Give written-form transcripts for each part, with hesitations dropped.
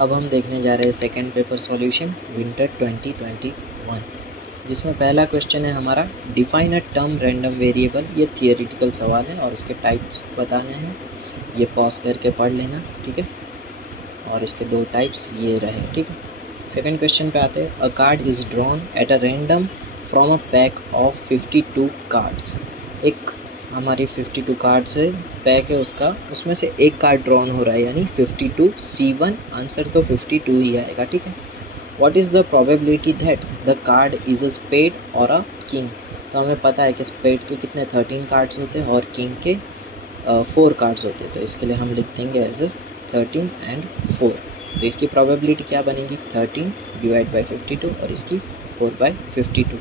अब हम देखने जा रहे हैं सेकंड पेपर सॉल्यूशन विंटर 2021, जिसमें पहला क्वेश्चन है हमारा define a term random variable. ये थियोरेटिकल सवाल है और इसके टाइप्स बताने हैं। ये पॉज करके पढ़ लेना, ठीक है। और इसके दो टाइप्स ये रहे, ठीक है। सेकंड क्वेश्चन पे आते हैं। अ card is drawn at a random from a pack of 52 cards. एक हमारी 52 कार्ड्स है, पैक है उसका, उसमें से एक कार्ड ड्रॉन हो रहा है यानी 52 C1। आंसर तो 52 ही आएगा, ठीक है। What is the probability that the card is a spade और अ किंग। तो हमें पता है कि स्पेड के कितने 13 कार्ड्स होते हैं और किंग के 4 कार्ड्स होते हैं। तो इसके लिए हम लिख देंगे एज अ 13 एंड 4। तो इसकी प्रोबेबिलिटी क्या बनेगी 13 डिवाइड बाई 52 और इसकी 4/52।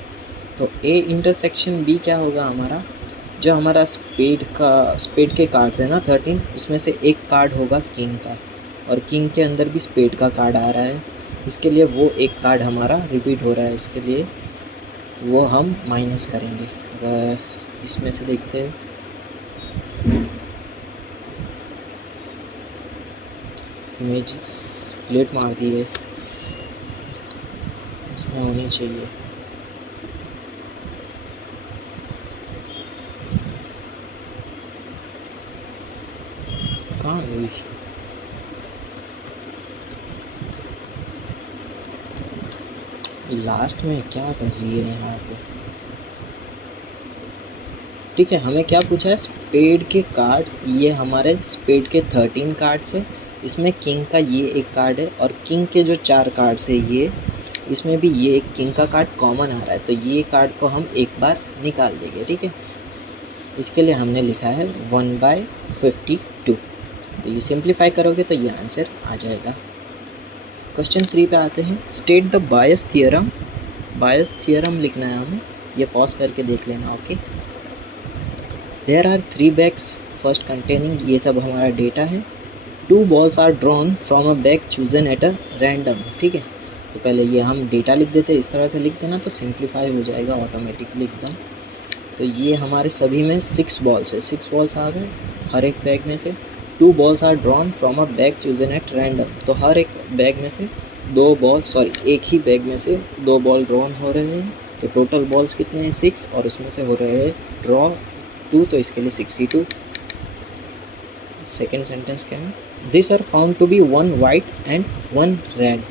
तो ए इंटरसेक्शन बी क्या होगा हमारा, जो हमारा स्पेड के कार्ड्स है ना 13, उसमें से एक कार्ड होगा किंग का और किंग के अंदर भी स्पेड का कार्ड आ रहा है। इसके लिए वो एक कार्ड हमारा रिपीट हो रहा है, इसके लिए वो हम माइनस करेंगे। इसमें से देखते हैं, इमेजेस डिलीट मार दी है, इसमें होनी चाहिए। कहाँ गई? लास्ट में क्या कर रही है यहाँ पे? ठीक है, हमें क्या पूछा है, स्पेड के कार्ड्स। ये हमारे स्पेड के 13 कार्ड्स है, इसमें किंग का ये एक कार्ड है और किंग के जो 4 कार्ड्स है ये, इसमें भी ये एक किंग का कार्ड कॉमन आ रहा है। तो ये कार्ड को हम एक बार निकाल देंगे, ठीक है। इसके लिए हमने लिखा है 1/52। तो ये सिंप्लीफाई करोगे तो ये आंसर आ जाएगा। क्वेश्चन 3 पे आते हैं। State the Bayes theorem. Bayes theorem लिखना है हमें, ये पॉज करके देख लेना, okay. There are 3 bags first containing, ये सब हमारा डेटा है। 2 balls are drawn from a bag chosen at a random, ठीक है। तो पहले ये हम डेटा लिख देते हैं, इस तरह से लिख देना तो सिंप्लीफाई हो जाएगा ऑटोमेटिकली एकदम। तो ये हमारे सभी में 6 बॉल्स है, 6 बॉल्स आ गए हर एक बैग में से। 2 balls are drawn from a bag chosen at random, तो हर एक बैग में से एक ही बैग में से 2 बॉल ड्रॉन हो रहे हैं। तो टोटल बॉल्स कितने हैं 6, और उसमें से हो रहे हैं ड्रॉ 2, तो इसके लिए 62। सेकेंड सेंटेंस क्या है, this are found to be 1 white and 1 red.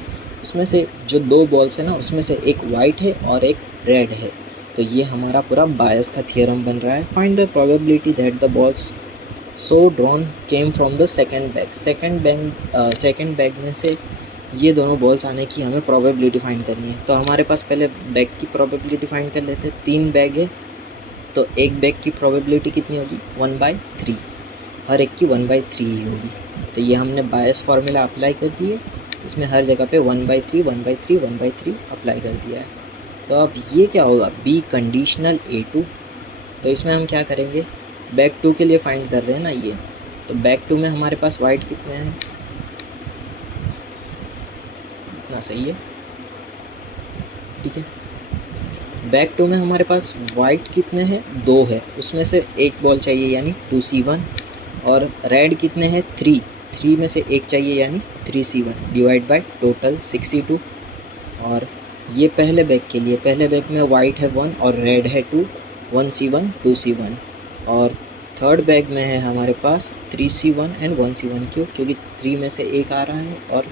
उसमें से जो 2 बॉल्स है ना, उसमें से एक वाइट है और एक रेड है। तो ये हमारा पूरा बायस का थियरम बन रहा है। Find the probability that the balls so drawn came from the second bag. Second bag में से ये दोनों बॉल्स आने की हमें प्रोबेबिलिटी फाइंड करनी है। तो हमारे पास पहले बैग की प्रोबेबिलिटी फाइंड कर लेते हैं। 3 बैग है तो एक बैग की प्रोबेबिलिटी कितनी होगी 1/3, हर एक की 1/3 ही होगी। तो ये हमने बायस फार्मूला अप्लाई कर दिए, इसमें हर जगह पे 1/3 1/3 1/3 अप्लाई कर दिया है। तो अब ये क्या होगा, बी कंडीशनल A2। तो इसमें हम क्या करेंगे, बैग 2 के लिए फाइंड कर रहे हैं ना ये। तो बैग 2 में हमारे पास वाइट कितने हैं, इतना सही है, ठीक है। बैग 2 में हमारे पास वाइट कितने हैं 2 है, उसमें से एक बॉल चाहिए यानी 2C1। और रेड कितने हैं 3 में से एक चाहिए यानी 3C1 डिवाइड बाय टोटल 62। और ये पहले बैग के लिए, पहले बैग में वाइट है 1 और रेड है 2, 1C1 2C1। और थर्ड बैग में है हमारे पास 3C1 एंड 1C1, क्योंकि 3 में से एक आ रहा है और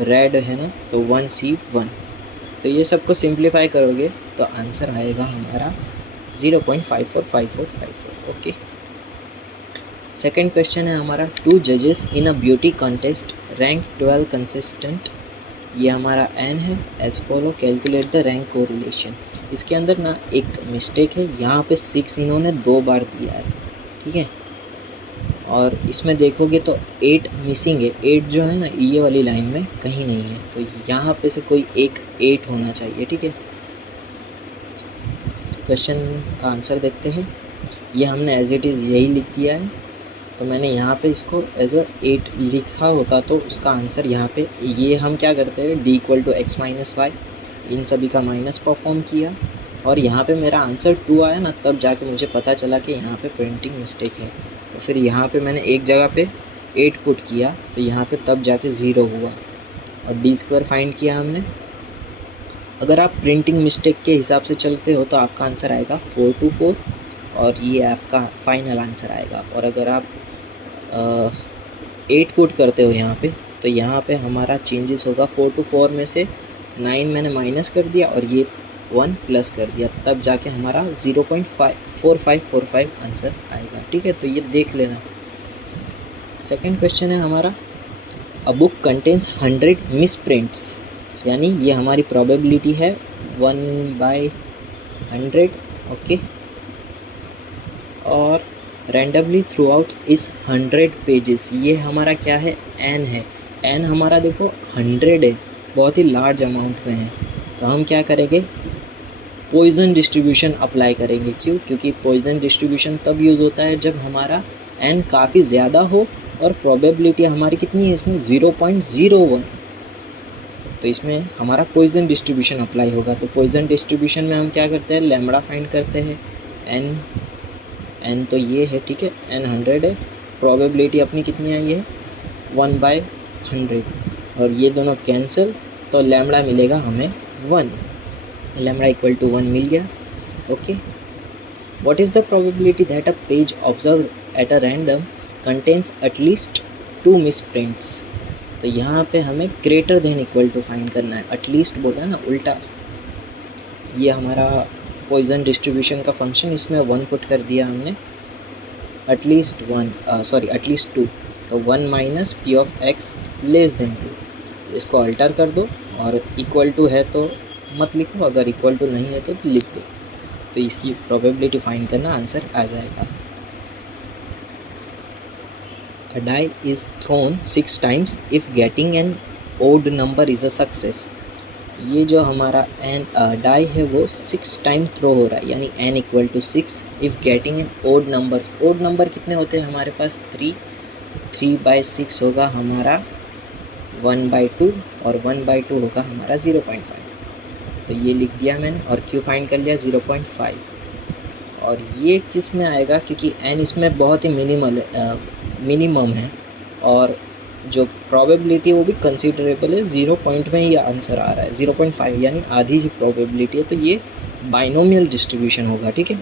रेड है ना, तो 1C1। तो ये सबको सिंप्लीफाई करोगे तो आंसर आएगा हमारा 0.545454, ओके। सेकेंड क्वेश्चन है हमारा। 2 जजेस in a beauty contest rank 12 consistent. ये हमारा N है, as follow calculate the rank correlation. इसके अंदर ना एक मिस्टेक है, यहाँ पे 6 इन्होंने 2 बार दिया है, ठीक है। और इसमें देखोगे तो 8 मिसिंग है, 8 जो है ना ये वाली लाइन में कहीं नहीं है। तो यहाँ पे से कोई एक 8 होना चाहिए, ठीक है। क्वेश्चन का आंसर देखते हैं। ये हमने एज इट इज़ यही लिख दिया है, तो मैंने यहाँ पे इसको एज अ 8 लिखा होता तो उसका आंसर यहाँ पे, ये हम क्या करते हैं D = x - y, इन सभी का माइनस परफॉर्म किया और यहाँ पे मेरा आंसर 2 आया ना, तब जाके मुझे पता चला कि यहाँ पे प्रिंटिंग मिस्टेक है। तो फिर यहाँ पे मैंने एक जगह पे 8 पुट किया, तो यहाँ पे तब जाके 0 हुआ। और डी स्क्वायर फाइंड किया हमने। अगर आप प्रिंटिंग मिस्टेक के हिसाब से चलते हो तो आपका आंसर आएगा 424 और ये आपका फाइनल आंसर आएगा। और अगर आप 8 पुट करते हो यहाँ पे तो यहाँ पे हमारा चेंजेस होगा 424 में से 9 मैंने माइनस कर दिया और ये 1 प्लस कर दिया, तब जाके हमारा 0.4545 आंसर आएगा। ठीक है, तो ये देख लेना। सेकंड क्वेश्चन है हमारा, a book contains 100 miss prints, यानी ये हमारी प्रोबेबिलिटी है 1/100। ओके, और रैंडमली थ्रू आउट इस 100 पेजेस, ये हमारा क्या है, n है। n हमारा देखो 100 है, बहुत ही लार्ज अमाउंट में है। तो हम क्या करेंगे, पॉइजन डिस्ट्रीब्यूशन अप्लाई करेंगे। क्यों? क्योंकि पॉइजन डिस्ट्रीब्यूशन तब यूज़ होता है जब हमारा n काफ़ी ज़्यादा हो और प्रोबेबिलिटी हमारी कितनी है इसमें, 0.01। तो इसमें हमारा पॉइजन डिस्ट्रीब्यूशन अप्लाई होगा। तो पॉइजन डिस्ट्रीब्यूशन में हम क्या करते हैं, लैम्बडा फाइंड करते हैं। n तो ये है, ठीक है, n 100 है, प्रोबेबिलिटी अपनी कितनी आई है 1/100, और ये दोनों कैंसिल, तो लैम्बडा मिलेगा हमें 1, लैम्बडा इक्वल टू 1 मिल गया। Okay, what is the probability that a page observe at a random contains at least 2 miss prints. तो यहाँ पे हमें greater than equal to find करना है। एटलीस्ट बोला ना, उल्टा, ये हमारा पॉइजन डिस्ट्रीब्यूशन का फंक्शन, इसमें 1 पुट कर दिया हमने, एटलीस्ट 2, तो 1 minus P of x less than 2, इसको अल्टर कर दो, और इक्वल टू है तो मत लिखो, अगर इक्वल टू नहीं है तो लिख दो। तो इसकी प्रोबेबिलिटी फाइंड करना, आंसर आ जाएगा। A die is thrown 6 times if getting an odd number is a success। ये जो हमारा डाई है वो 6 टाइम थ्रो हो रहा है, यानी n equal to 6 if getting an odd number. Odd number कितने होते हैं हमारे पास, 3/6 होगा हमारा 1/2, और 1/2 होगा हमारा 0.5। तो ये लिख दिया मैंने, और क्यू फाइंड कर लिया 0.5। और ये किस में आएगा, क्योंकि n इसमें बहुत ही मिनिमम है, और जो प्रोबेबिलिटी वो भी कंसिडरेबल है, 0 पॉइंट में ही आंसर आ रहा है, 0.5 यानी आधी जी प्रोबेबिलिटी है। तो ये बाइनोमियल डिस्ट्रीब्यूशन होगा। ठीक है,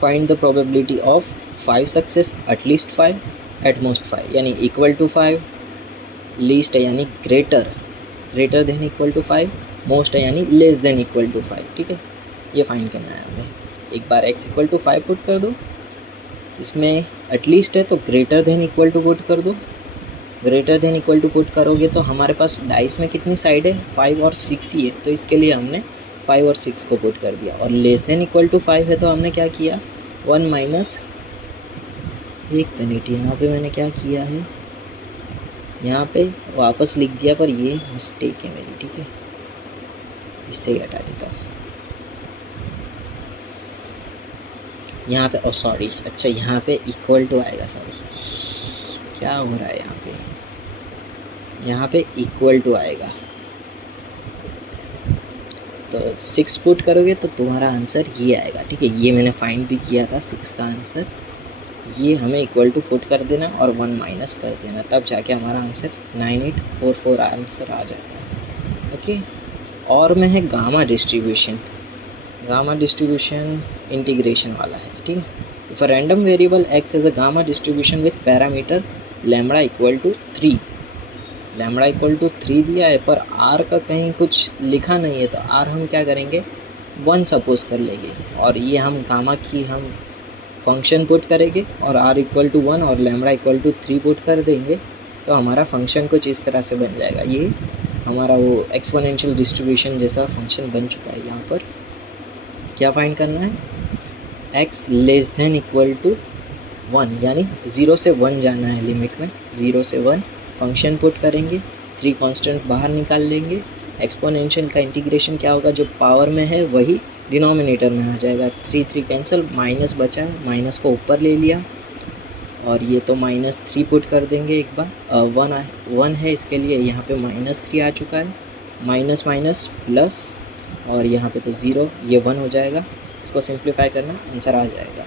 find the probability of 5 success, at least 5, at most 5, यानी इक्वल टू 5, लीस्ट है यानी greater than equal to 5, most है यानी लेस देन इक्वल टू 5। ठीक है, ये फाइंड करना है हमें। एक बार x इक्वल टू 5 पुट कर दो, इसमें एटलीस्ट है तो greater than equal to put कर दो। Greater than equal to put करोगे तो हमारे पास डाइस में कितनी साइड है, 5 और 6 ही है, तो इसके लिए हमने 5 और 6 को पुट कर दिया। और लेस देन इक्वल टू 5 है तो हमने क्या किया, 1 माइनस, एक मिनट, यहाँ पे मैंने क्या किया है, यहाँ पे वापस लिख दिया, पर ये मिस्टेक है मेरी। ठीक है, इससे ही हटा देता हूँ यहाँ पे। सॉरी, अच्छा यहाँ पे इक्वल टू आएगा, सॉरी क्या हो रहा है यहाँ पे इक्वल टू आएगा। तो 6 पुट करोगे तो तुम्हारा आंसर ये आएगा। ठीक है, ये मैंने फाइंड भी किया था 6 का आंसर। ये हमें इक्वल टू पुट कर देना और 1 माइनस कर देना, तब जाके हमारा आंसर 9844 आंसर आ जाएगा। ओके, और में है gamma distribution. Gamma distribution integration वाला है। ठीक है, if a random variable x as a gamma distribution with parameter lambda equal to 3, lambda equal to 3 दिया है, पर आर का कहीं कुछ लिखा नहीं है, तो आर हम क्या करेंगे, 1 सपोज कर लेंगे, और ये हम गामा की हम फंक्शन पुट करेंगे, और आर इक्वल टू 1 और लैम्बडा इक्वल टू 3 पुट कर देंगे, तो हमारा फंक्शन कुछ इस तरह से बन जाएगा। ये हमारा वो एक्सपोनेंशियल डिस्ट्रीब्यूशन जैसा फंक्शन बन चुका है। यहाँ पर क्या फाइंड करना है, x less than equal to 1, यानी 0 से 1 जाना है लिमिट में, 0 से 1 फंक्शन पुट करेंगे, 3 कांस्टेंट बाहर निकाल लेंगे। एक्सपोनेंशियल का इंटीग्रेशन क्या होगा, जो पावर में है वही डिनोमिनेटर में आ जाएगा। 3 कैंसिल, माइनस बचा है, माइनस को ऊपर ले लिया, और ये तो -3 पुट कर देंगे एक बार। 1 है, इसके लिए यहाँ पे -3 आ चुका है, माइनस माइनस प्लस, और यहाँ पे तो 0, ये 1 हो जाएगा। इसको सिंप्लीफाई करना, आंसर आ जाएगा।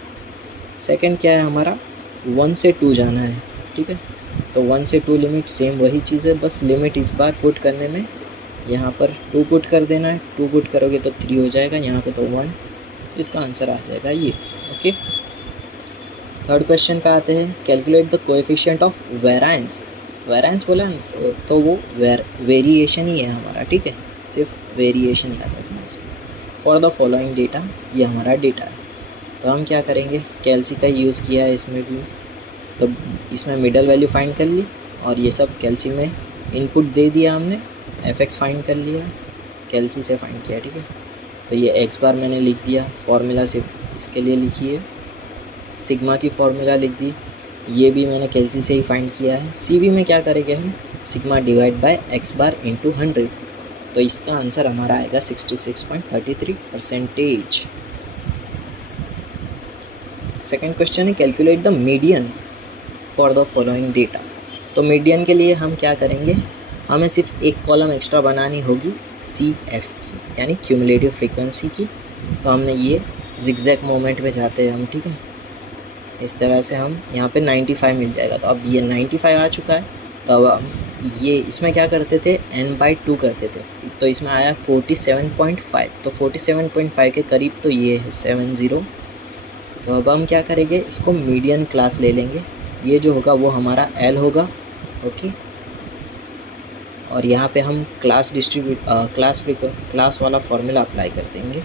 सेकंड क्या है हमारा, 1 से 2 जाना है। ठीक है, तो 1 से 2 लिमिट सेम वही चीज़ है, बस लिमिट इस बार पुट करने में यहाँ पर 2 पुट कर देना है, 2 पुट करोगे तो 3 हो जाएगा, यहाँ पे तो 1, इसका आंसर आ जाएगा ये। ओके, थर्ड क्वेश्चन पे आते हैं। Calculate the coefficient of variance. Variance बोला ना तो वो वेरिएशन ही है हमारा, ठीक है, सिर्फ वेरिएशन याद रखना इसमें। फॉर द फॉलोइंग डेटा, ये हमारा डेटा है, तो हम क्या करेंगे, कैल्सी का यूज़ किया है इसमें भी, तो इसमें मिडल वैल्यू फाइंड कर ली और ये सब कैल्सी में इनपुट दे दिया हमने, एफ फाइंड कर लिया, कैल्सी से फाइंड किया, ठीक है। तो ये एक्स बार मैंने लिख दिया, फार्मूला से इसके लिए लिखी है, सिग्मा की फार्मूला लिख दी, ये भी मैंने कैल्सी से ही फाइंड किया है। सी बी में क्या करेंगे हम, sigma divide by x bar into 100, तो इसका आंसर हमारा आएगा 66.33%। सेकेंड क्वेश्चन है calculate the median for the following data. तो मीडियन के लिए हम क्या करेंगे, हमें सिर्फ एक कॉलम एक्स्ट्रा बनानी होगी सी एफ की, यानी क्यूमुलेटिव फ्रीक्वेंसी की। तो हमने ये जिगजैग मोमेंट में जाते हैं हम, ठीक है, इस तरह से हम यहाँ पे 95 मिल जाएगा। तो अब ये 95 आ चुका है, तो अब हम ये इसमें क्या करते थे, n/2 करते थे, तो इसमें आया 47.5, तो 47.5 के करीब तो ये है 70। तो अब हम क्या करेंगे, इसको मीडियन क्लास ले लेंगे, ये जो होगा वो हमारा L होगा। ओके, और यहाँ पे हम क्लास क्लास वाला फॉर्मूला अप्लाई कर देंगे,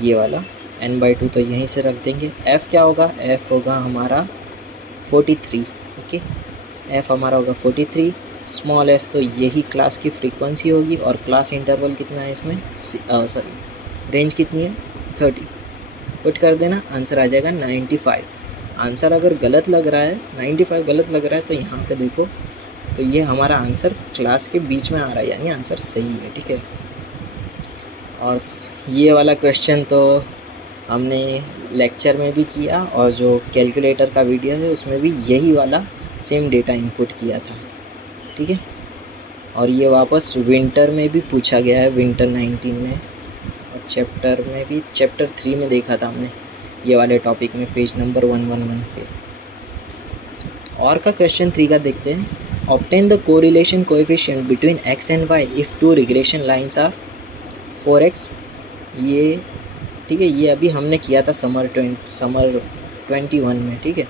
ये वाला n/2 तो यहीं से रख देंगे। f क्या होगा, f होगा हमारा 43। ओके, f हमारा होगा 43, स्मॉल f तो यही क्लास की फ्रीक्वेंसी होगी, और क्लास इंटरवल कितना है इसमें, रेंज कितनी है 30, पुट कर देना, आंसर आ जाएगा 95। आंसर अगर गलत लग रहा है, 95 गलत लग रहा है, तो यहाँ पे देखो, तो ये हमारा आंसर क्लास के बीच में आ रहा है, यानी आंसर सही है, ठीक है। और ये वाला क्वेश्चन तो हमने लेक्चर में भी किया, और जो कैलकुलेटर का वीडियो है उसमें भी यही वाला सेम डेटा इनपुट किया था, ठीक है। और ये वापस विंटर में भी पूछा गया है, विंटर 19 में, और चैप्टर में भी, चैप्टर 3 में देखा था हमने ये वाले टॉपिक में, पेज नंबर 111 पे। और का क्वेश्चन 3 का देखते हैं। Obtain the correlation coefficient between x and y if two regression lines are 4x। ये ठीक है, ये अभी हमने किया था समर 21 में, ठीक है।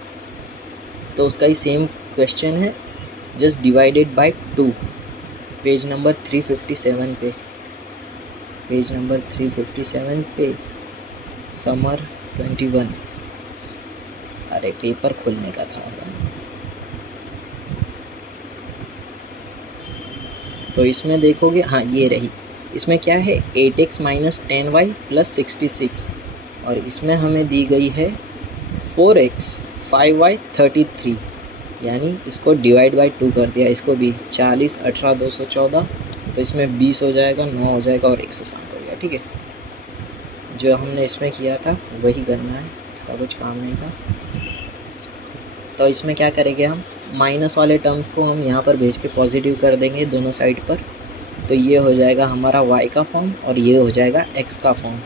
तो उसका ही सेम क्वेश्चन है, just divided by 2, page number 357 पे, पेज नंबर 357 पे, समर 21। अरे पेपर खोलने का था, तो इसमें देखोगे, हाँ ये रही, इसमें क्या है 8x माइनस 10y प्लस 66, और इसमें हमें दी गई है 4x 5y 33, यानी इसको डिवाइड बाय 2 कर दिया, इसको भी 40 18 214, तो इसमें 20 हो जाएगा, 9 हो जाएगा और 107 हो गया, ठीक है। जो हमने इसमें किया था वही करना है, इसका कुछ काम नहीं था। तो इसमें क्या करेंगे हम, माइनस वाले टर्म्स को हम यहाँ पर भेज के पॉजिटिव कर देंगे दोनों साइड पर, तो ये हो जाएगा हमारा y का फॉर्म और ये हो जाएगा x का फॉर्म।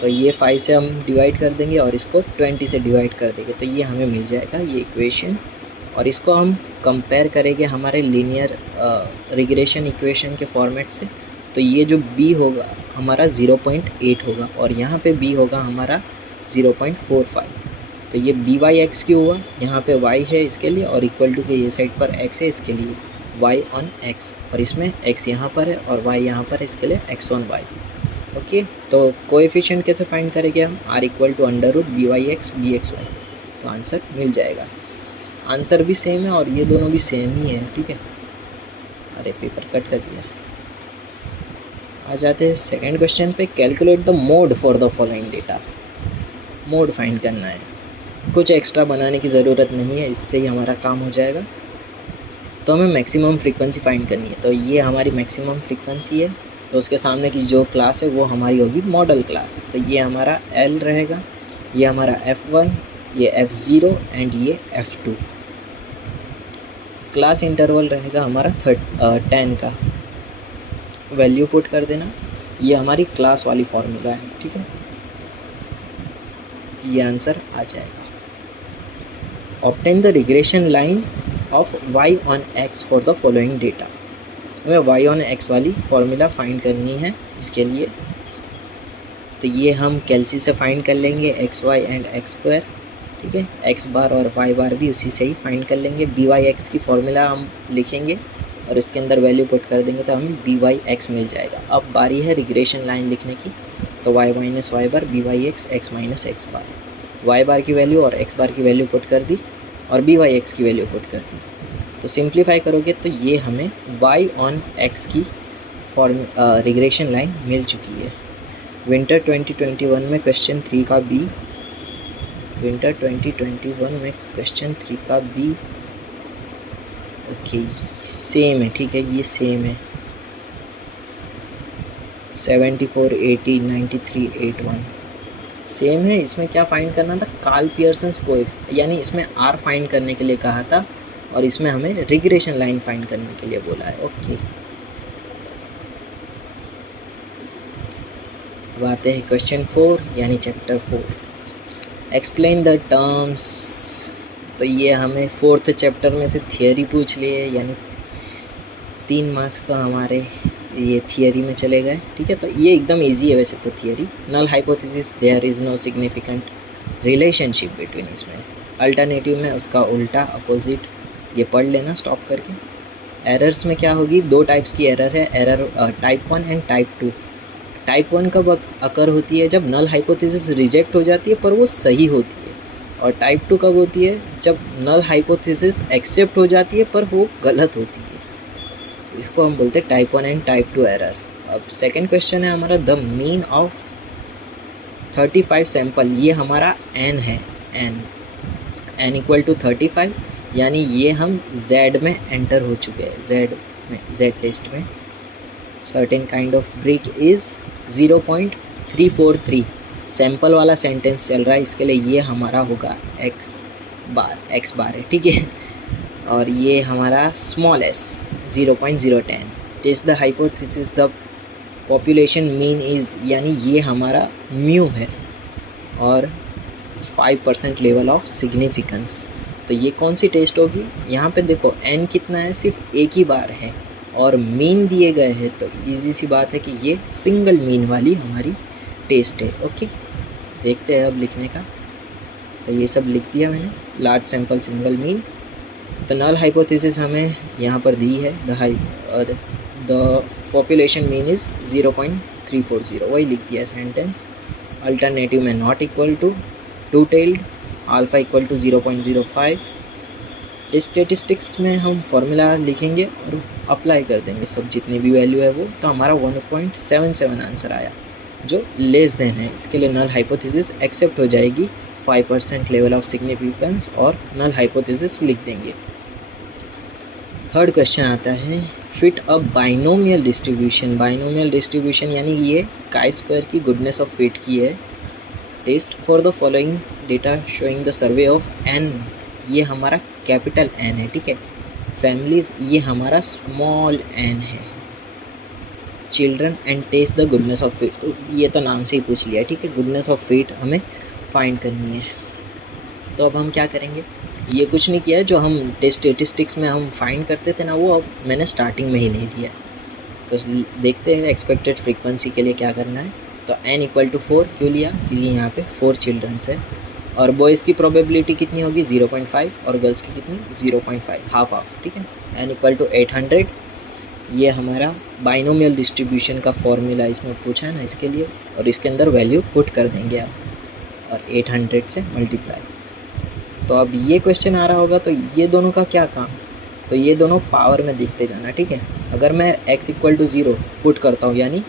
तो ये 5 से हम डिवाइड कर देंगे और इसको 20 से डिवाइड कर देंगे, तो ये हमें मिल जाएगा ये इक्वेशन। और इसको हम कंपेयर करेंगे हमारे लीनियर रिग्रेशन इक्वेशन के फॉर्मेट से, तो ये जो b होगा हमारा 0.8 होगा, और यहाँ पे b होगा हमारा 0.45। तो ये बी वाई एक्स क्यों हुआ, यहाँ पे y है इसके लिए, और इक्वल टू के ये साइड पर x है इसके लिए, y ऑन x, और इसमें x यहाँ पर है और y यहाँ पर है, इसके लिए x ऑन y। ओके, तो कोएफिशिएंट कैसे फाइंड करेंगे हम, r equal to under root b Y x b x y, तो आंसर मिल जाएगा। आंसर भी सेम है और ये दोनों भी सेम ही है, ठीक है। अरे पेपर कट कर दिया। आ जाते हैं सेकेंड क्वेश्चन पे। Calculate the mode for the following data. Mode find करना है, कुछ एक्स्ट्रा बनाने की ज़रूरत नहीं है, इससे ही हमारा काम हो जाएगा। तो हमें मैक्सिमम फ्रीक्वेंसी फाइंड करनी है, तो ये हमारी मैक्सिमम फ्रीक्वेंसी है, तो उसके सामने की जो क्लास है वो हमारी होगी मॉडल क्लास। तो ये हमारा L रहेगा, ये हमारा F1, ये F0 एंड ये F2। क्लास इंटरवल रहेगा हमारा 10 का, वैल्यू पुट कर देना, ये हमारी क्लास वाली फॉर्मूला है, ठीक है। ये आंसर आ जाएगा। Obtain the regression line of y on x for the following data. हमें वाई ऑन एक्स वाली फॉर्मूला फाइंड करनी है इसके लिए। तो ये हम कैलसी से फाइंड कर लेंगे x y and x square, ठीक है। एक्स बार और वाई बार भी उसी से ही फाइंड कर लेंगे। बी वाई एक्स की फॉर्मूला हम लिखेंगे और इसके अंदर वैल्यू पुट कर देंगे तो हमें बी वाई एक्स मिल जाएगा। अब बारी है रिग्रेशन लाइन लिखने की। तो Y minus Y bar B Y X X minus X bar, Y bar की वैल्यू और एक्स बार की वैल्यू पुट कर दी और बी वाई एक्स की वैल्यू पुट कर दी। तो सिंप्लीफाई करोगे तो ये हमें वाई ऑन एक्स की रिग्रेशन लाइन मिल चुकी है। विंटर 2021 में क्वेश्चन 3 का बी, विंटर 2021 में क्वेश्चन 3 का बी, ओके सेम है, ठीक है, ये सेम है 74 80 93 81 सेम है। इसमें क्या फाइंड करना था, कार्ल पियर्सन्स कोएफिशिएंट, यानी इसमें आर फाइंड करने के लिए कहा था और इसमें हमें रिग्रेशन लाइन फाइंड करने के लिए बोला है। ओके, अब आते हैं क्वेश्चन 4 यानी चैप्टर 4, एक्सप्लेन द टर्म्स। तो ये हमें 4th चैप्टर में से थियरी पूछ लिए, यानी 3 मार्क्स तो हमारे ये थियरी में चले गए, ठीक है। तो ये एकदम इजी है वैसे तो theory. Null hypothesis, there is no significant relationship between, इसमें अल्टरनेटिव में उसका उल्टा अपोजिट, ये पढ़ लेना स्टॉप करके। एरर्स में क्या होगी, 2 टाइप्स की एरर है, error type 1 and type 2। Type 1 कब अकर होती है, जब नल हाइपोथेसिस रिजेक्ट हो जाती है पर वो सही होती है, और टाइप 2 कब होती है, जब नल हाइपोथेसिस एक्सेप्ट हो जाती है पर वो गलत होती है। इसको हम बोलते हैं टाइप 1 एंड टाइप 2 एरर। अब सेकंड क्वेश्चन है हमारा, द मीन ऑफ 35 सैंपल, ये हमारा n है, n इक्वल टू 35, यानी ये हम z में एंटर हो चुके हैं, z टेस्ट में। Certain kind of brick is 0.343, sample वाला सेंटेंस चल रहा है, इसके लिए ये हमारा होगा x बार है, ठीक है। और ये हमारा small s 0.010। Test the hypothesis the population mean is, यानी ये हमारा म्यू है और 5% लेवल ऑफ सिग्निफिकेंस। तो ये कौन सी टेस्ट होगी, यहाँ पे देखो n कितना है, सिर्फ एक ही बार है और मीन दिए गए हैं, तो इजी सी बात है कि ये सिंगल मीन वाली हमारी टेस्ट है। ओके, देखते हैं अब लिखने का। तो ये सब लिख दिया मैंने, लार्ज सैंपल सिंगल मीन। तो नल हाइपोथेसिस हमें यहाँ पर दी है, द पॉपुलेशन मीन इज़ 0.340, वही लिख दिया सेंटेंस। अल्टरनेटिव में not equal to, two tailed, alpha equal to 0.05। Statistics में हम फॉर्मूला लिखेंगे और अप्लाई कर देंगे सब जितनी भी वैल्यू है वो, तो हमारा 1.77 आंसर आया जो लेस देन है। इसके लिए नल हाइपोथेसिस एक्सेप्ट हो जाएगी, 5% लेवल ऑफ सिग्निफिकेंस, और नल हाइपोथेसिस लिख देंगे। थर्ड क्वेश्चन आता है, फिट अ बाइनोमियल डिस्ट्रीब्यूशन। बाइनोमियल डिस्ट्रीब्यूशन यानी ये काई स्क्वायर की गुडनेस ऑफ फिट की है। Test for the following data showing the survey of n, ये हमारा कैपिटल N है, ठीक है। फैमिलीज, ये हमारा स्मॉल n है। Children and test the goodness of fit, तो ये तो नाम से ही पूछ लिया, ठीक है। गुडनेस ऑफ फिट हमें फाइंड करनी है। तो अब हम क्या करेंगे, ये कुछ नहीं किया है, जो हम स्टेटिस्टिक्स में हम फाइंड करते थे ना, वो अब मैंने स्टार्टिंग में ही ले लिया। तो देखते हैं एक्सपेक्टेड फ्रीक्वेंसी के लिए क्या करना है। तो n इक्वल टू 4 क्यों लिया, क्योंकि यहाँ पे 4 चिल्ड्रंस है, और बॉयज़ की प्रोबेबिलिटी कितनी होगी 0.5 और गर्ल्स की कितनी 0.5, हाफ, ठीक है। n इक्वल टू 800, ये हमारा बाइनोमियल डिस्ट्रीब्यूशन का फॉर्मूला इसमें पूछा है ना, इसके लिए, और इसके अंदर वैल्यू पुट कर देंगे आप और 800 से मल्टीप्लाई। तो अब ये क्वेश्चन आ रहा होगा, तो ये दोनों का क्या काम, तो ये दोनों पावर में देखते जाना, ठीक है। अगर मैं x इक्वल टू 0 पुट करता हूँ, यानी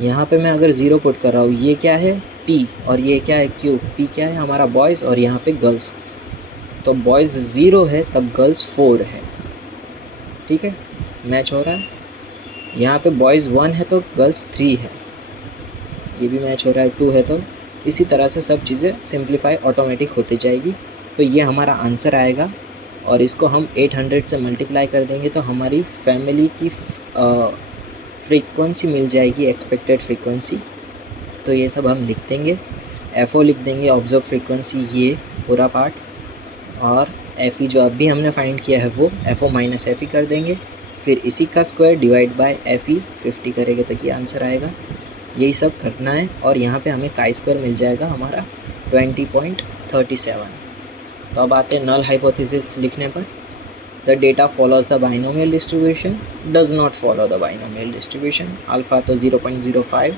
यहाँ पे मैं अगर 0 पुट कर रहा हूँ, ये क्या है p और ये क्या है q, p क्या है हमारा बॉयज़ और यहाँ पे गर्ल्स, तो बॉयज़ 0 है तब गर्ल्स 4 है, ठीक है, मैच हो रहा है। यहाँ पे बॉयज़ 1 है तो गर्ल्स 3 है, ये भी मैच हो रहा है, 2 है, तो इसी तरह से सब चीज़ें सिंप्लीफाई ऑटोमेटिक होती जाएगी। तो ये हमारा आंसर आएगा और इसको हम 800 से मल्टीप्लाई कर देंगे तो हमारी फैमिली की फ्रीक्वेंसी मिल जाएगी, एक्सपेक्टेड फ्रीक्वेंसी। तो ये सब हम लिख देंगे, FO लिख देंगे, ऑब्जर्व फ्रीक्वेंसी, ये पूरा पार्ट, और एफ ई जो अभी हमने फाइंड किया है वो f o minus f e कर देंगे, फिर इसी का square divide by f e 50 करेंगे तो ये आंसर आएगा। यही सब करना है और यहाँ पे हमें काई स्क्वायर मिल जाएगा हमारा 20.37। तो अब आते हैं नल हाइपोथेसिस लिखने पर। The data follows the binomial distribution, does not follow the binomial distribution. Alpha तो 0.05,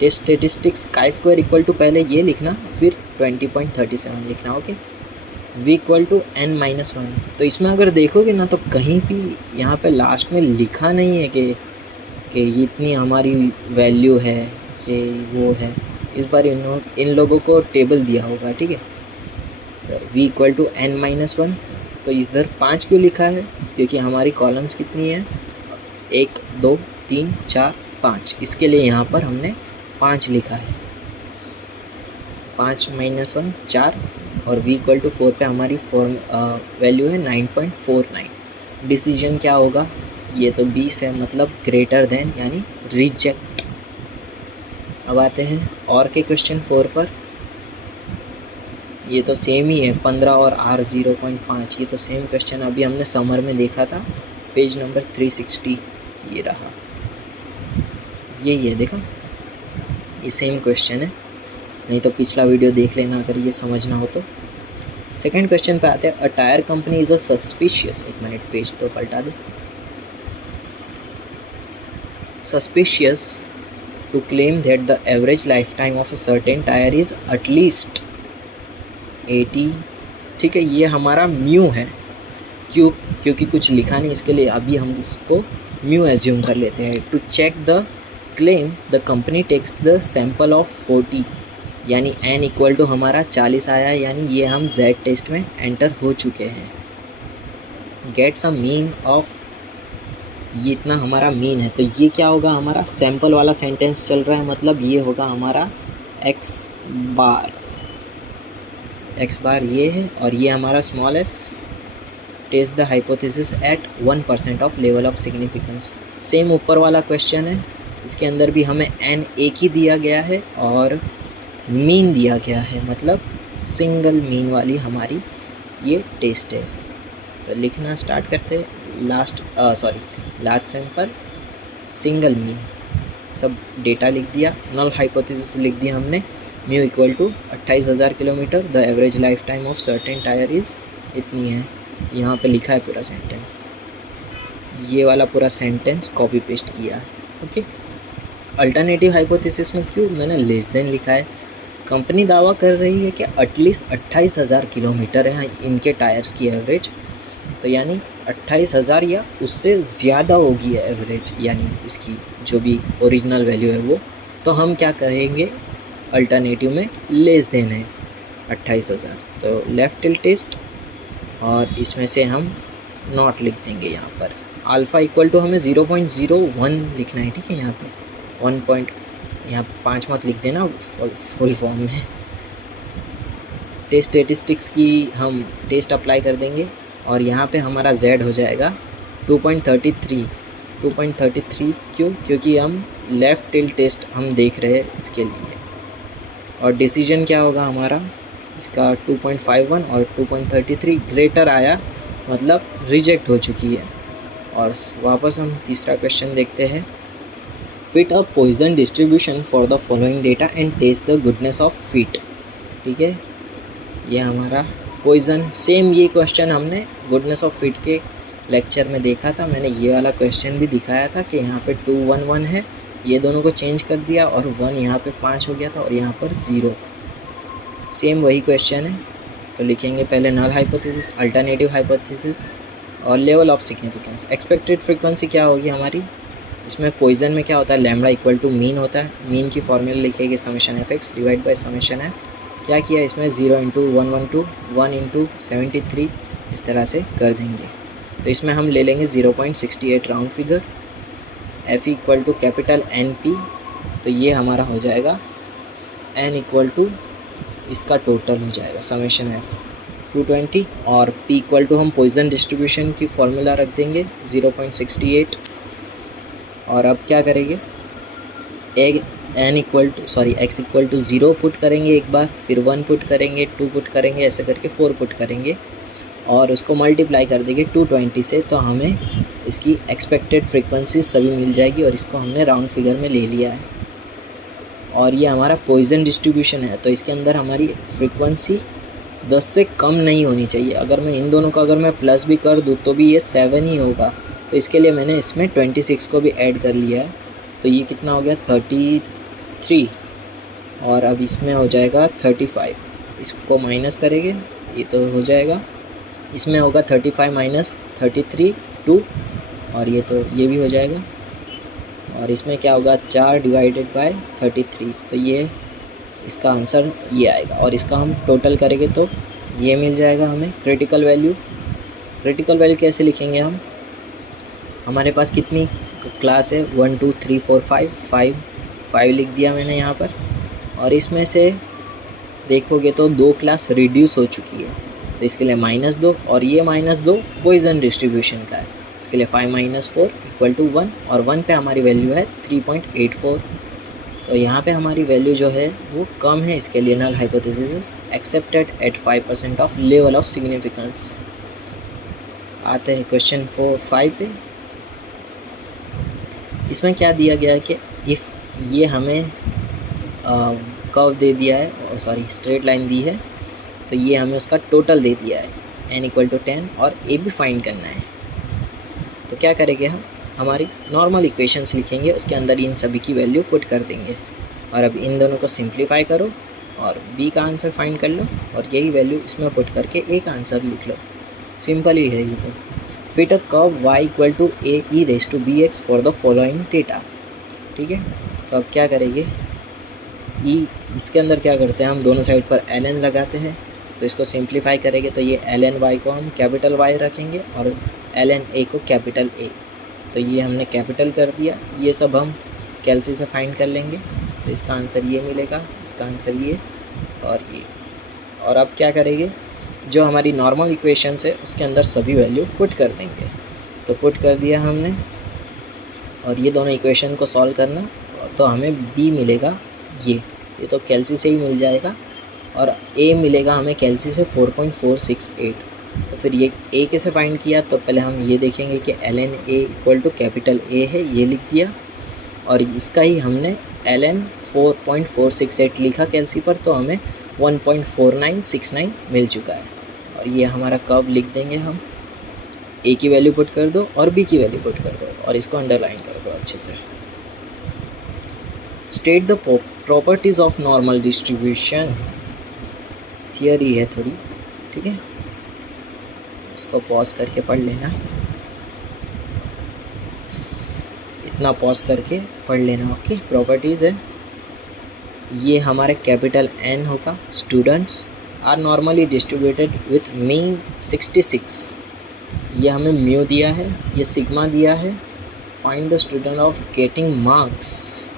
test statistics chi square equal to पहले ये लिखना फिर 20.37 लिखना। Okay, v equal to n-1। तो इसमें अगर देखोगे ना तो कहीं भी यहाँ पे लास्ट में लिखा नहीं है कि इतनी हमारी वैल्यू है कि वो है। इस बार इन लोगों को टेबल दिया होगा, ठीक है। तो v इक्वल टू n-1, तो इधर 5 क्यों लिखा है? क्योंकि हमारी कॉलम्स कितनी है, 1 2 3 4 5, इसके लिए यहाँ पर हमने 5 लिखा है। 5 - 1 4 और v इक्वल टू 4 पे हमारी वैल्यू है 9.49। डिसीजन क्या होगा, ये तो 20 है, मतलब ग्रेटर देन यानी रिजेक्ट। अब आते हैं और के क्वेश्चन 4 पर। ये तो सेम ही है, 15 और r 0.5, ये तो सेम क्वेश्चन अभी हमने समर में देखा था, पेज नंबर 360 ये रहा, यही है, देखा, ये सेम क्वेश्चन है। नहीं तो पिछला वीडियो देख लेना अगर ये समझना हो तो। सेकंड क्वेश्चन पे आते हैं। A tyre company is a suspicious, एक मिनट पेज तो पलटा दो। Suspicious to claim that the average life time of a certain tyre is at least 80। ठीक है, ये हमारा म्यू है, क्योंकि कुछ लिखा नहीं इसके लिए अभी हम इसको म्यू एज्यूम कर लेते हैं। To check the claim the company takes the sample of 40, यानी n इक्वल टू हमारा 40 आया, यानी ये हम z टेस्ट में एंटर हो चुके हैं। गेट सम मीन ऑफ, ये इतना हमारा मीन है, तो ये क्या होगा, हमारा सैंपल वाला सेंटेंस चल रहा है, मतलब ये होगा हमारा x बार ये है और ये हमारा small s। Test the hypothesis at 1% of level of significance. Same ऊपर वाला क्वेश्चन है, इसके अंदर भी हमें n एक ही दिया गया है और मीन दिया गया है, मतलब सिंगल मीन वाली हमारी ये टेस्ट है। तो लिखना स्टार्ट करते हैं। लार्ज सैंपल, सिंगल मीन, सब डेटा लिख दिया। नल हाइपोथेसिस लिख दिया हमने, mu equal to 28,000 kilometre, the average life time of certain tyre is इतनी है। यहाँ पे लिखा है पूरा सेंटेंस, ये वाला पूरा सेंटेंस कॉपी पेस्ट किया है। ओके, अल्टरनेटिव हाइपोथेसिस में क्यों मैंने लेस देन लिखा है, कंपनी दावा कर रही है कि एटलीस्ट 28,000 किलोमीटर है इनके टायर्स की एवरेज, तो यानी 28,000 या उससे ज़्यादा होगी एवरेज, यानी इसकी जो भी ओरिजिनल वैल्यू है वो। तो हम क्या करेंगे, अल्टरनेटिव में लेस देन है 28,000, तो लेफ्ट टिल टेस्ट और इसमें से हम नॉट लिख देंगे यहाँ पर। अल्फ़ा इक्वल टू हमें 0.01 लिखना है, ठीक है। यहाँ पे 1 पॉइंट, यहाँ 5 मत लिख देना फुल फॉर्म में। टेस्ट स्टेटिस्टिक्स की हम टेस्ट अप्लाई कर देंगे और यहाँ पे हमारा z हो जाएगा 2.33। 2.33 क्यों, क्योंकि हम लेफ़्ट टिल टेस्ट हम देख रहे हैं इसके लिए। और डिसीजन क्या होगा हमारा, इसका 2.51 और 2.33 ग्रेटर आया, मतलब रिजेक्ट हो चुकी है। और वापस हम तीसरा क्वेश्चन देखते हैं। Fit a Poisson distribution for the following data and test the goodness of fit. ठीक है, ये हमारा पॉइजन, सेम ये क्वेश्चन हमने गुडनेस ऑफ फिट के लेक्चर में देखा था। मैंने ये वाला क्वेश्चन भी दिखाया था कि यहाँ पे 2 1 1 है, ये दोनों को चेंज कर दिया और 1 यहाँ पे 5 हो गया था और यहाँ पर 0। सेम वही क्वेश्चन है। तो लिखेंगे पहले नल हाइपोथेसिस, अल्टरनेटिव हाइपोथेसिस और level of significance. Expected frequency क्या होगी हमारी, इसमें पॉइजन में क्या होता है, लैम्बडा इक्वल टू मीन होता है। मीन की फॉर्मूला लिखेंगे summation F x divide by summation F. क्या किया इसमें 0 × 112, 1 × 73, इस तरह से कर देंगे। तो इसमें हम ले लेंगे 0.68 round figure. F equal to capital n p, तो ये हमारा हो जाएगा एन इक्वल टू इसका टोटल हो जाएगा समेशन एफ 220 और पी इक्वल टू हम पॉइजन डिस्ट्रीब्यूशन की फॉर्मूला रख देंगे 0.68। और अब क्या करेंगे, एक्स इक्वल टू 0 पुट करेंगे एक बार, फिर 1 पुट करेंगे, 2 पुट करेंगे, ऐसे करके 4 पुट करेंगे। और उसको मल्टीप्लाई कर देंगे 220 से, तो हमें इसकी एक्सपेक्टेड फ्रीक्वेंसी सभी मिल जाएगी और इसको हमने राउंड फिगर में ले लिया है। और ये हमारा पॉइजन डिस्ट्रीब्यूशन है, तो इसके अंदर हमारी फ्रीक्वेंसी 10 से कम नहीं होनी चाहिए। अगर मैं इन दोनों का अगर मैं प्लस भी कर दूँ तो भी ये 7 ही होगा, तो इसके लिए मैंने इसमें 26 को भी ऐड कर लिया है। तो ये कितना हो गया 33, और अब इसमें हो जाएगा 35। इसको माइनस करेंगे ये तो हो जाएगा, इसमें होगा 35 माइनस 33 2, और ये तो ये भी हो जाएगा। और इसमें क्या होगा 4 डिवाइडेड बाय 33, तो ये इसका आंसर ये आएगा। और इसका हम टोटल करेंगे तो ये मिल जाएगा हमें क्रिटिकल वैल्यू। क्रिटिकल वैल्यू कैसे लिखेंगे हम, हमारे पास कितनी क्लास है 1 2 3 4 5 5 लिख दिया मैंने यहाँ पर। और इसमें से देखोगे तो 2 क्लास रिड्यूस हो चुकी है, तो इसके लिए -2, और ये -2 पॉइजन डिस्ट्रीब्यूशन का है। इसके लिए 5 - 4 = 1, और 1 पे हमारी वैल्यू है 3.84। तो यहाँ पे हमारी वैल्यू जो है वो कम है, इसके लिए null hypothesis is accepted at 5% of level of significance. आते हैं क्वेश्चन 5 पे। इसमें क्या दिया गया है कि इफ़ ये हमें कर्व दे दिया है, और सॉरी स्ट्रेट लाइन दी है, तो ये हमें उसका टोटल दे दिया है n = 10, और a भी फाइंड करना है। तो क्या करेंगे हम, हमारी नॉर्मल इक्वेशंस लिखेंगे, उसके अंदर इन सभी की वैल्यू पुट कर देंगे। और अब इन दोनों को सिंप्लीफाई करो और b का आंसर फाइंड कर लो, और यही वैल्यू इसमें पुट करके a का आंसर लिख लो। सिंपल ही है ये तो। Fit a curve y = a e⁻bx for the following data. ठीक है, तो अब क्या करेंगे, इसके अंदर क्या करते हैं हम, दोनों साइड पर ln लगाते हैं। तो इसको सिंप्लीफाई करेंगे तो ये ln y को हम कैपिटल Y रखेंगे और ln a को कैपिटल A। तो ये हमने कैपिटल कर दिया। ये सब हम कैलसी से फाइंड कर लेंगे, तो इसका आंसर ये मिलेगा, इसका आंसर ये और ये। और अब क्या करेंगे, जो हमारी नॉर्मल इक्वेशंस है उसके अंदर सभी वैल्यू पुट कर देंगे। तो पुट कर दिया हमने, और ये दोनों इक्वेशन को सॉल्व करना, तो हमें b मिलेगा ये तो कैलसी से ही मिल जाएगा, और a मिलेगा हमें कैलसी से 4.468। तो फिर ये a कैसे फाइंड किया, तो पहले हम ये देखेंगे कि ln a = कैपिटल A है, ये लिख दिया, और इसका ही हमने ln 4.468 लिखा कैलसी पर, तो हमें 1.4969 मिल चुका है। और ये हमारा कर्व लिख देंगे हम, a की वैल्यू पुट कर दो और b की वैल्यू पुट कर दो, और इसको अंडरलाइन कर दो अच्छे से। State the properties of normal distribution, theory है थोड़ी, ठीक है, इसको पॉज करके पढ़ लेना, इतना पॉज करके पढ़ लेना। ओके, प्रॉपर्टीज़ है, ये हमारे कैपिटल N होगा। Students are normally distributed with mean 66, ये हमें म्यू दिया है, ये सिग्मा दिया है। Find the student of getting marks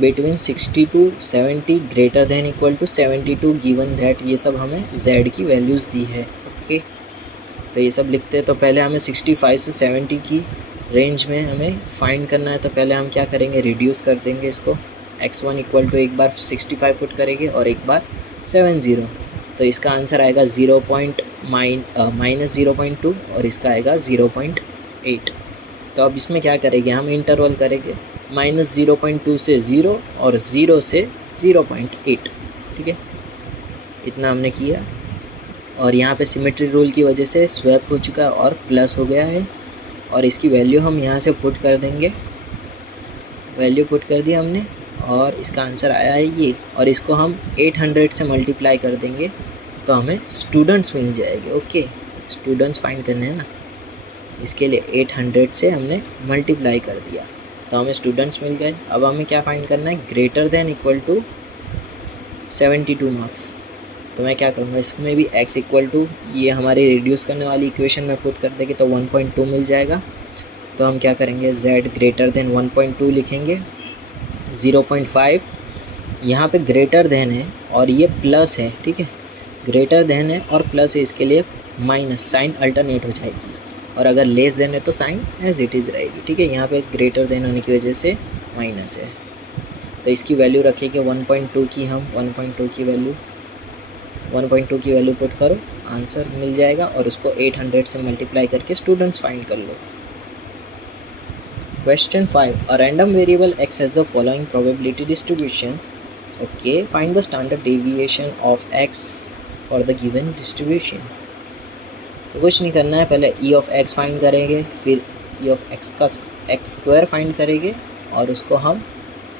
between 60 to 70 greater than equal to 72 given that, ये सब हमें z की वैल्यूज़ दी है। ओके, तो ये सब लिखते हैं। तो पहले हमें 65 से 70 की रेंज में हमें फाइंड करना है, तो पहले हम क्या करेंगे, रिड्यूस कर देंगे इसको। x1 = एक बार 65 पुट करेंगे और एक बार 70, तो इसका आंसर आएगा -0.2, और इसका आएगा 0.8। तो अब इसमें क्या करेंगे, हम इंटरवल करेंगे -0.2 से 0 और 0 से 0.8। ठीक है, इतना हमने किया, और यहाँ पे सिमेट्री रूल की वजह से स्वैप हो चुका है और प्लस हो गया है, और इसकी वैल्यू हम यहाँ से पुट कर देंगे। वैल्यू पुट कर दी हमने, और इसका आंसर आया है ये, और इसको हम 800 से मल्टीप्लाई कर देंगे तो हमें स्टूडेंट्स मिल जाएंगे। ओके, स्टूडेंट्स फाइंड करने हैं ना, इसके लिए 800 से हमने मल्टीप्लाई कर दिया तो हमें स्टूडेंट्स मिल गए। अब हमें क्या फाइंड करना है, greater than equal to 72 marks. तो मैं क्या करूँगा, इसमें भी x = ये हमारी रिड्यूस करने वाली इक्वेशन में पुट कर देंगे तो 1.2 मिल जाएगा। तो हम क्या करेंगे, z ग्रेटर देन 1.2 लिखेंगे। 0.5 यहाँ पे ग्रेटर देन है और ये प्लस है, ठीक है, ग्रेटर देन है और प्लस है, इसके लिए माइनस साइन अल्टरनेट हो जाएगी, और अगर लेस देन है तो साइन एज इट इज़ रहेगी। ठीक है, यहाँ पे ग्रेटर देन होने की वजह से माइनस है, तो इसकी वैल्यू रखेंगे 1.2 की। हम 1.2 की वैल्यू पुट करो, आंसर मिल जाएगा और उसको 800 से मल्टीप्लाई करके स्टूडेंट्स फाइंड कर लो। Question 5. A random variable x has the following probability distribution. Okay, find the standard deviation of x for the given distribution. तो कुछ नहीं करना है, पहले e of x फाइंड करेंगे, फिर e of x का x स्क्वायर फाइंड करेंगे और उसको हम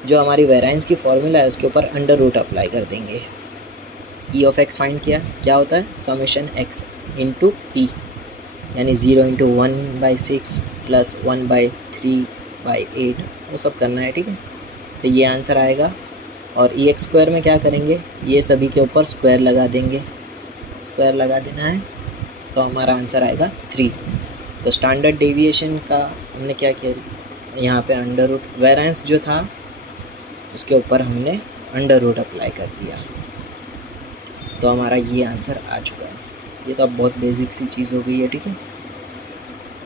जो हमारी वेरिएंस की फॉर्मूला है उसके ऊपर अंडर रूट अप्लाई कर देंगे। e of x फाइंड किया, क्या होता है समेशन x इंटू पी, यानी 0 इंटू 1/6 प्लस 1/3/8 वो सब करना है, ठीक है। तो ये आंसर आएगा। और ई एक्स स्क्वायर में क्या करेंगे, ये सभी के ऊपर स्क्वायर लगा देंगे, स्क्वायर लगा देना है, तो हमारा आंसर आएगा 3। तो स्टैंडर्ड डेविएशन का हमने क्या किया, यहाँ पे अंडर रूट, वेरिएंस जो था उसके ऊपर हमने अंडर रूट अप्लाई कर दिया, तो हमारा ये आंसर आ चुका है। ये तो अब बहुत बेसिक सी चीज़ हो गई है, ठीक है।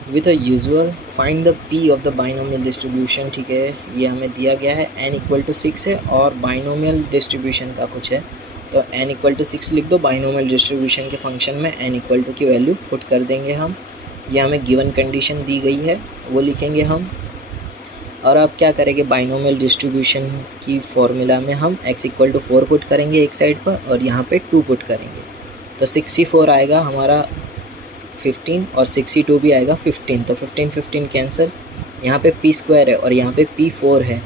With a usual find the P of the binomial distribution, ठीक है। ये हमें दिया गया है n = 6 है और बाइनोमियल डिस्ट्रीब्यूशन का कुछ है, तो n = 6 लिख दो। बाइनोमियल डिस्ट्रीब्यूशन के फंक्शन में n = की वैल्यू पुट कर देंगे हम। ये हमें गिवन कंडीशन दी गई है वो लिखेंगे हम। और अब क्या करेंगे, बाइनोमियल डिस्ट्रीब्यूशन की फॉर्मूला में हम x = 4 पुट करेंगे एक साइड पर और यहाँ पे 2 पुट करेंगे, तो 64 आएगा हमारा 15 और 62 भी आएगा 15, तो 15 कैंसिल। यहाँ पे p स्क्वायर है और यहाँ पे p4 है,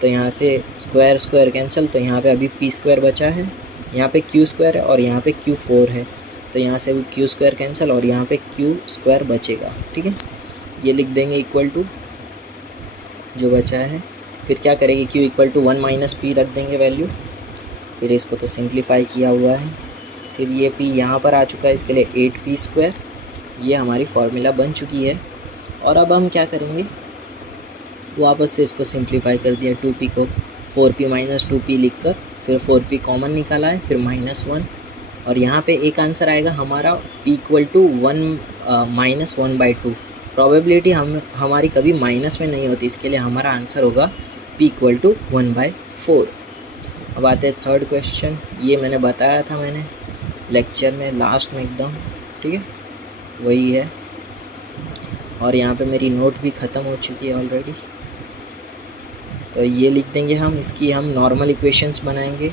तो यहाँ से स्क्वायर स्क्वायर कैंसिल, तो यहाँ पे अभी p स्क्वायर बचा है। यहाँ पे q स्क्वायर है और यहाँ पे q4 है, तो यहाँ से भी q स्क्वायर कैंसिल और यहाँ पे q स्क्वायर बचेगा, ठीक है। ये लिख देंगे इक्वल टू जो बचा है। फिर क्या करेंगे, q = 1 - p रख देंगे वैल्यू, फिर इसको तो सिंप्लीफाई किया हुआ है। फिर ये p यहाँ पर आ चुका है, इसके लिए 8p स्क्वायर, ये हमारी फार्मूला बन चुकी है। और अब हम क्या करेंगे, वापस से इसको सिंप्लीफाई कर दिया, 2p को 4p - 2p लिख कर, फिर 4p कॉमन निकाला है, फिर -1, और यहाँ पे एक आंसर आएगा हमारा p = 1 - 1/2। प्रोबेबिलिटी हमारी कभी माइनस में नहीं होती, इसके लिए हमारा आंसर होगा p = 1/4। अब आते हैं थर्ड क्वेश्चन। ये मैंने बताया था मैंने लेक्चर में लास्ट में एकदम, ठीक है, वही है। और यहाँ पे मेरी नोट भी ख़त्म हो चुकी है ऑलरेडी, तो ये लिख देंगे हम। इसकी हम नॉर्मल इक्वेशंस बनाएंगे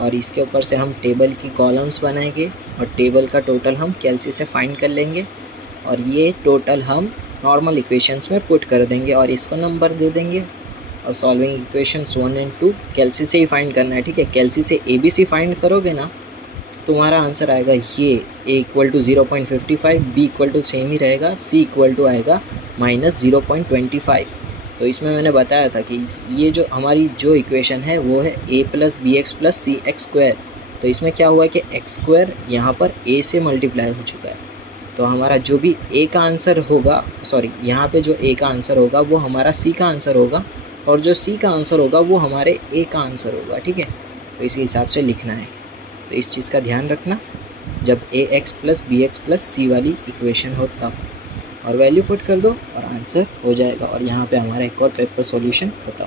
और इसके ऊपर से हम टेबल की कॉलम्स बनाएंगे और टेबल का टोटल हम कैलसी से फाइंड कर लेंगे और ये टोटल हम नॉर्मल इक्वेशंस में पुट कर देंगे और इसको नंबर दे देंगे। और सॉल्विंग इक्वेशंस 1 और 2 कैलसी से ही फाइंड करना है, ठीक है। कैलसी से ABC फाइंड करोगे ना, तुम्हारा आंसर आएगा ये a = 0.55, b = सेम ही रहेगा, c = आएगा -0.25। तो इसमें मैंने बताया था कि ये जो हमारी जो इक्वेशन है वो है a + bx + cx²। तो इसमें क्या हुआ कि x स्क्वायर यहाँ पर a से मल्टीप्लाई हो चुका है, तो हमारा जो भी a का आंसर होगा, सॉरी यहाँ पे जो a का आंसर होगा वो हमारा c का आंसर होगा और जो c का आंसर होगा वो हमारे a का आंसर होगा, ठीक है। तो इसी हिसाब से लिखना है, तो इस चीज़ का ध्यान रखना जब ax + bx + c वाली इक्वेशन हो तब, और वैल्यू पुट कर दो और आंसर हो जाएगा। और यहाँ पे हमारा एक और पेपर सॉल्यूशन खत्म।